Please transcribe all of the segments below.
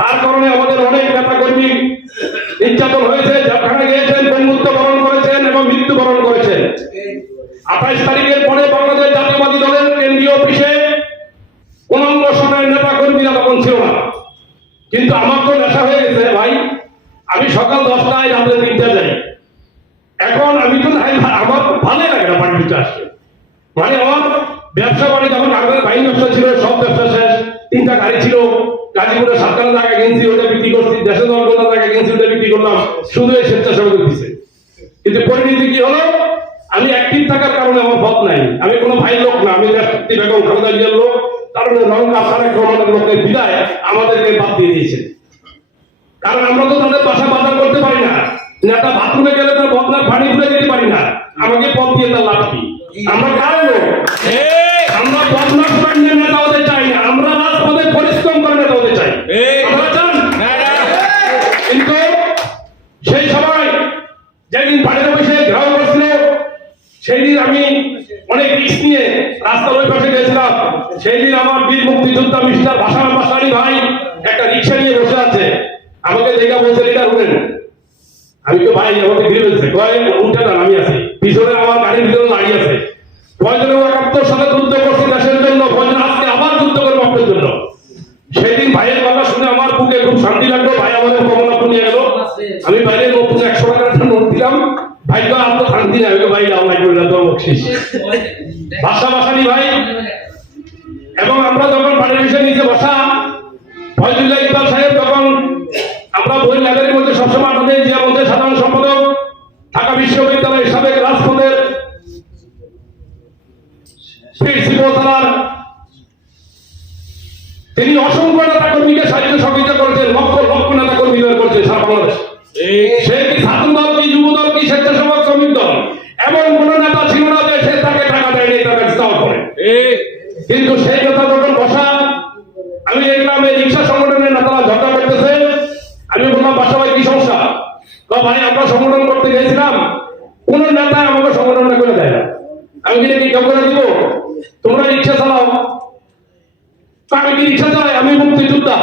তার কারণে আমাদের অনেক নেতা কর্মী নির্যাতন হয়েছে, জেলখানা গিয়েছেন, বন্ধুত্ব বরণ করেছেন এবং মৃত্যুবরণ করেছেন। 28 তারিখের পরে বাংলাদেশ জাতীয়বাদী দলের কেন্দ্রীয় অফিসে কোন অঙ্গ সময়ের নেতা কর্মীরা তখন ছিল না। কিন্তু আমার তো নেশা হয়ে গেছে ভাই, আমি সকাল 10টায় রাত্রে 3টায় যাই। এখন আমি তো আমার ভালো লাগে না পার্টিতে আসছে, মানে আমার ব্যবসা বাণিজ্য যখন আগের বাইন ব্যবসা ছিল সব ব্যবসা শেষ। 3টা গাড়ি ছিল, গাজীপুরে 7খানা জায়গা কিনছি, ওটা বিক্রি করছি, দেশে 10 জায়গা কিনছি, ওটা বিক্রি করলাম, শুধু এই স্বেচ্ছাসেবক দিচ্ছে। কিন্তু পরিণতি কি হলো? আমি অ্যাক্টিভ থাকার কারণে আমার পথ নাই, আমি কোনো ভাই লোক না, আমি রাষ্ট্রপতি বেগম খালেদা জিয়ার লোক। কারণ লঙ্কা তারেক রহমানের লোকের বিদায় আমাদেরকে বাদ দিয়ে দিয়েছেন। কারণ আমরা তো তাদের বাসা বাজার করতে পারি না, নেতা বাথরুমে গেলে তার বদনার পানি খুলে দিতে পারি না, আমাকে পথ দিয়ে তার লাভ কি? আমরা কার লোক? আমরা বদনার সৈন্যের নেতা হতে চাই না, আমরা রাজপথে পরিশ্রম করে নেতা হতে চাই। আপনারা চান? কিন্তু সেই সময় যেদিন বাড়িতে বসে ঘেরাও করছিল, সেই দিন আমি অনেক রিস্ক নিয়ে রাস্তার ওই পাশে গেছিলাম। সেই দিন আমার বীর মুক্তিযোদ্ধা মিস্টার ভাসান ভাসানি ভাই একটা রিক্সা নিয়ে বসে আছে, আমাকে দেখা বলছে লিডার উঠেন। আমি তো ভাই আমাকে ঘিরে ফেলছে, কয় উঠে না, আমি আছি পিছনে, আমার গাড়ির ভিতরে দাঁড়িয়ে আছে। প্রয়োজনে 71 সালে যুদ্ধ করছি দেশের জন্য, প্রয়োজনে আজকে আবার যুদ্ধ করবো আপনার জন্য। সেই দিন ভাইয়ের কথা শুনে আমার বুকে খুব শান্তি লাগলো। ভাই আমাদের কমলাপুর নিয়ে গেল, আমি বাইরে 100 টাকার নোট দিলাম। ভাই তো আর তো শান্তি নাই, ভাই আল্লাহ করে দাও বকশিস। ভাষা ভাসানি ভাই এবং আমরা যখন বাড়ির বিষয় নিচে বসা, ফয়জুল্লাহ ইকবাল সাহেব যখন আমরা বই লাইব্রেরির মধ্যে সবসময় আমাদের যে মধ্যে সাধারণ সম্পাদক, ঢাকা বিশ্ববিদ্যালয়ের সাবেক রাজপথের তিনি অসংখ্য নেতা কর্মীকে সাহায্য সহযোগিতা করেছেন, লক্ষ লক্ষ নেতা কর্মী করেছেন সারা বাংলাদেশ। সে কি ছাত্র দল কি যুব দল কি স্বেচ্ছাসেবক শ্রমিক দল, এমন কোন নেতা ছিল না যে সে তাকে টাকা দেয়নি, তাকে ইস্তাও করে। কিন্তু সেই কথা যখন বসা, আমি দেখলাম এই রিক্সা সংগঠনের নেতারা ঝগড়া করতেছে। আমি বললাম বাসা ভাই কি সমস্যা? ভাই আমরা সংগঠন করতে গেছিলাম, কোন নেতা আমাকে সংগঠনটা করে দেয় না। আমি কি কেউ করে দিব? তোমরা রিক্সা চালাও। আমি কি রিক্সা চালাই? আমি মুক্তিযোদ্ধা,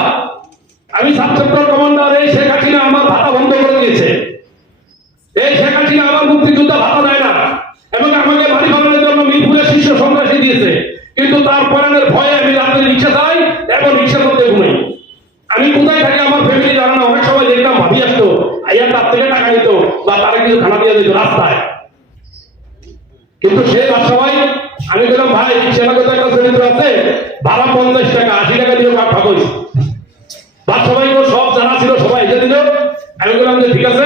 আমি সাব সেক্টর কমান্ডার। এই শেখ হাসিনা আমার ভাতা বন্ধ করে দিয়েছে, এই শেখ হাসিনা আমার মুক্তিযোদ্ধা ভাতা দেয় না এবং আমাকে বাড়ি বানানোর জন্য মিরপুরের শীর্ষ সন্ত্রাসী দিয়েছে। কিন্তু তার পরানের ভয়ে আমি রাতে রিক্সা চালাই এবং রিক্সার মধ্যে ঘুমাই। আমি কোথায় থাকি আমার ফ্যামিলি জানে না। অনেক সময় দেখলাম ভাবি আসতো, আইয়া তার থেকে টাকা নিত বা তারা কিছু খানা দিয়ে দিত রাস্তায়। কিন্তু সে সবাই আমি বললাম ভাই রিক্সা কোথায় একটা চরিত্র আছে, ভাড়া 50 টাকা 80 টাকা দিয়ে ভাগ হয়েছে। বা সবাই সব জানা ছিল, সবাই এসে দিল। আমি বললাম যে ঠিক আছে।